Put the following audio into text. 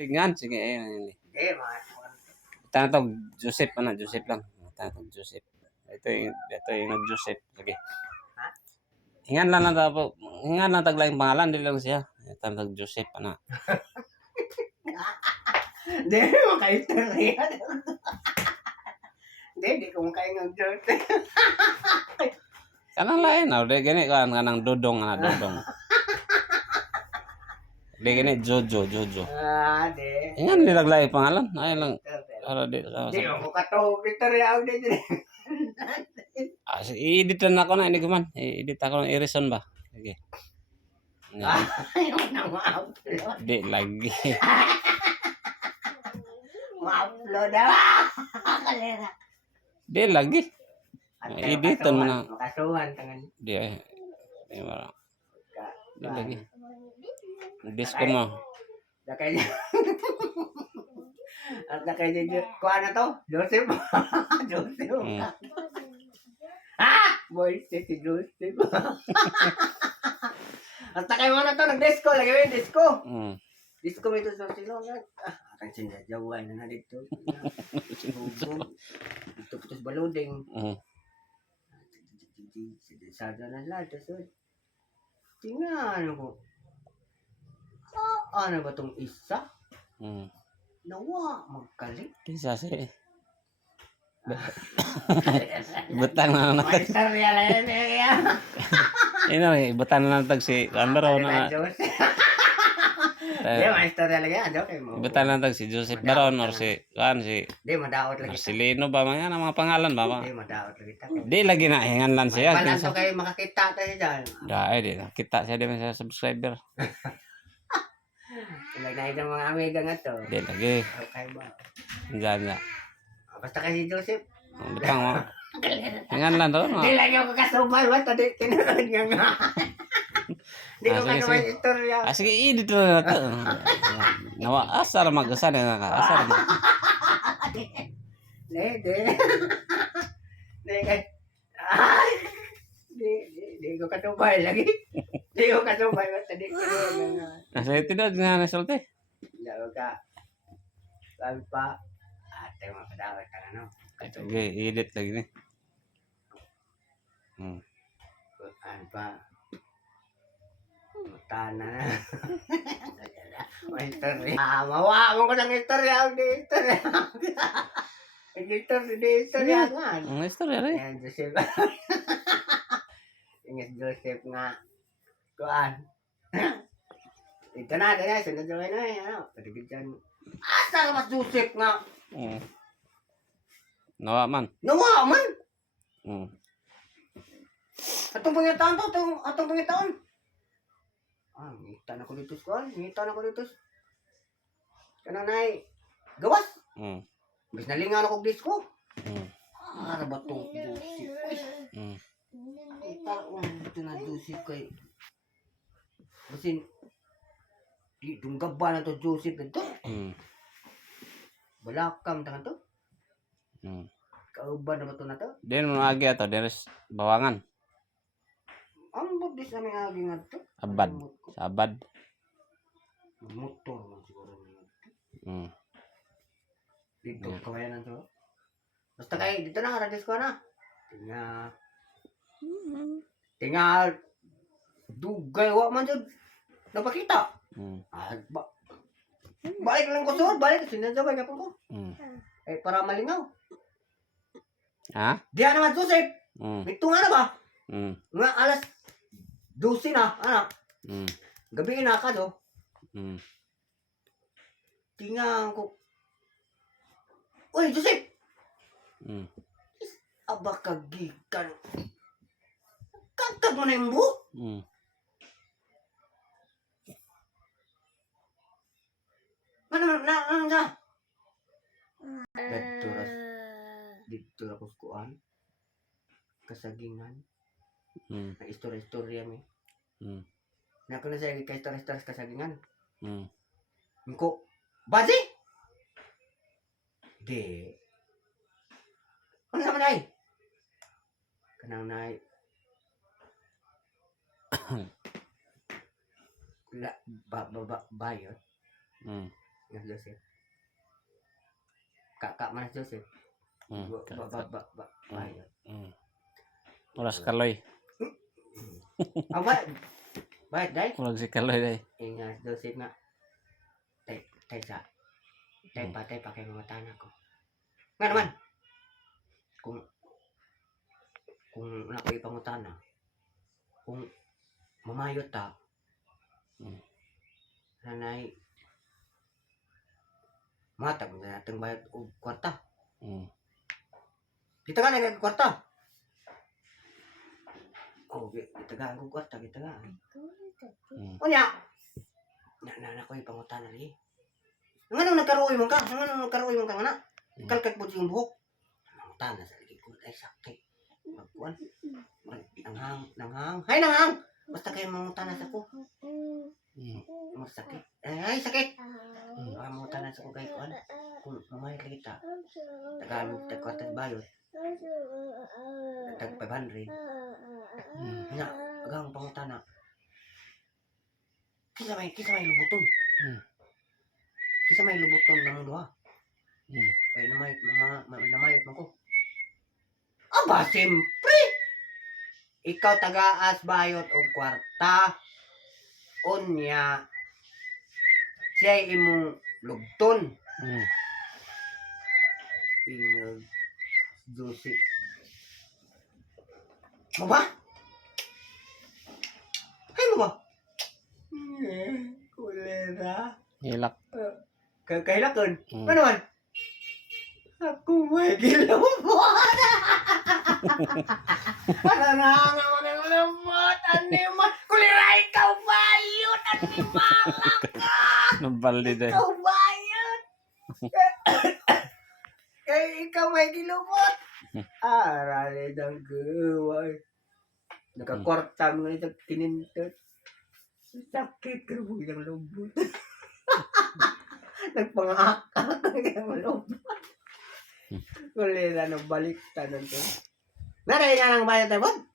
Tingnan, sige, ayun. Hindi, mga Tanong Joseph, Joseph lang. Tanong Joseph. Ito yung nag-Joseph. Sige. Ha? Hingan lang taglaing pangalan, di lang siya. Tanong Joseph, Hindi, makaistorya. Hindi ko makaingang joke. Kanang lain, di gani kanang dodong, dodong. Di gani Jojo. Di. Hingan di taglaing pangalan. Ay lang. Para di Di ako katawag istorya ako din. i-edit na ako na, hindi ko man. I-edit ako ng Irison ba? Sige. Ayaw na ma-upload. Di lagi. Ma-upload na. Kalera. Di lagi. Editan mo na. Makasuhan tangan. Di wala. Di lagi. Disco mo. Dakay niya. At dakay niya. Kuha na to? Joseph. Joseph. Boy, si Joseph. At dakay mo na to. Nag-disco. Lagi mo yung disco. Disco mo ito sa silong. Akan sinadyawan na dito. Hubog. Ito putos baluding. Sada na lahat. Tingnan ko. Ano ba itong isa? Nawa, magkalit. Isa si. Butang na na. Maistorya lang yan. Butang na tag si Andro na. Hindi, maistorya lang yan. Joke mo. Butang na tag si Joseph Baron or si Hindi, madaot lagi. Marcelino ba mga mga pangalan ba? Hindi, madaot lagi. Di lagi na hingan lang siya. Palanto kayo makakita tayo dyan. Dahil di kita siya din sa subscriber. Nagnahin ng mga amiga nga to. Di lagi. Okay ba? Diyan. Basta kasi Joseph. Butang mo. Hingan lang to. Hindi lang ako kasubay. Ba't tadi tinurod nga nga. Hindi ko sige, kanuman istorya. Sige, edit na to. Nawa, asar mag-asan na ka. Asar mag. Hindi. Hindi ko kasubay lagi. Hindi ko kasubay. Ba't tadi tinurod nga nga. Nasa ito na nasulti. Hindi ka. Sabi pa. Ate, mapadawat ka na, no? Sige, edit lagi ni. Ano pa? Matana na. May istorya. Mawawang ko ng istorya. Hindi istorya nga. Ang istorya rin. Ayan, Joseph. Ingat Joseph nga. Kuan. Ito na. Sunod na ano. Patigid dyan. Asa mas Joseph nga? Nawa man. Nawa man! Atong pangitaon to. Atong pangitaon. Ngita na ko dito kuan. Ngita na ko dito. Kanang nay. Gawas. Bis nalingan ako disco. Ara ba to? Kita ko ito na Joseph kay. Basin di dunggaba na to Joseph ito. Balakam tangan to. Kauban na ba to na to? Din mo agi ato, deres bawangan. Ang budis na may agi nga to. Abad. Sa abad. Motor man siguro niya. Dito kawayan to. Basta kay dito na radis ko na. Tinga dugay wa man jud napakita. Balik lang ko sud, balik sinadabay ka po ko. Para malingaw. Ha? Diyan naman Joseph. Ito nga na ba? Nga alas 12 na, anak. Gabi na ka do. Tingnan ko. Uy, Joseph! Aba kagikan. Kagkag mo na yung buhok. Ano na? Dito na kuskuan. Kasagingan. Na istorya-istorya mi. Na ko na siya kay istorya-istorya kasagingan. Ko, Bazi? Di. Ano naman ay? Kanang nay. Bayot. Nga Joseph. Kak mana Joseph? Ba. Bayot. Wala si Kaloy. Apa? Bayot day. Wala si Kaloy day. Nga Joseph nga. Tay pakai mga tanah ko. Nga naman. Kung nakoy pangutana. Kung mamayot ta. Nanay matag na natin bayad og kwarta. Kita nga nag kwarta. Oh, kita nga ang kwarta, kita nga. Unya. Na ko yung pangutana ri. Ngano nagkaroy mo ka? Ngana? Kalkag mo yung buhok. Pangutana sa lagi ko ay sakit. Magkuan. Nanghang. Hay nanghang. Basta kayo mangutana sa ko. Masakit. Ay, sakit. Mangutana sa ko kay kuan. Kung mamay kita. Tag-kwarta bayot. Tag 500. Nga, agang pangutana. Kisa may lubuton. Kisa may lubuton ng duha. Kaya namayot mo ko. Aba, siyempre! Ikaw tagaas bayot o kwarta. Unya. Siya imong lugton. Ingag Joseph. Mo ba? Ay mo ba? Kulera. Hilak. Kahilakon. Ano man? Ako may gilabot. Panananga mo na gilabot. Animal. Kulera, ikaw bayot. Animal ka. Nabaldi day. Ikaw bayot. Kaya ikaw may gilabot. Arali ng gaway. Nakakwarta mo nito kinintot. Sakit ka mo yung lubot. Nagpangakak yung lubot. Kulera na balik tanan ko. Naray na lang bayad na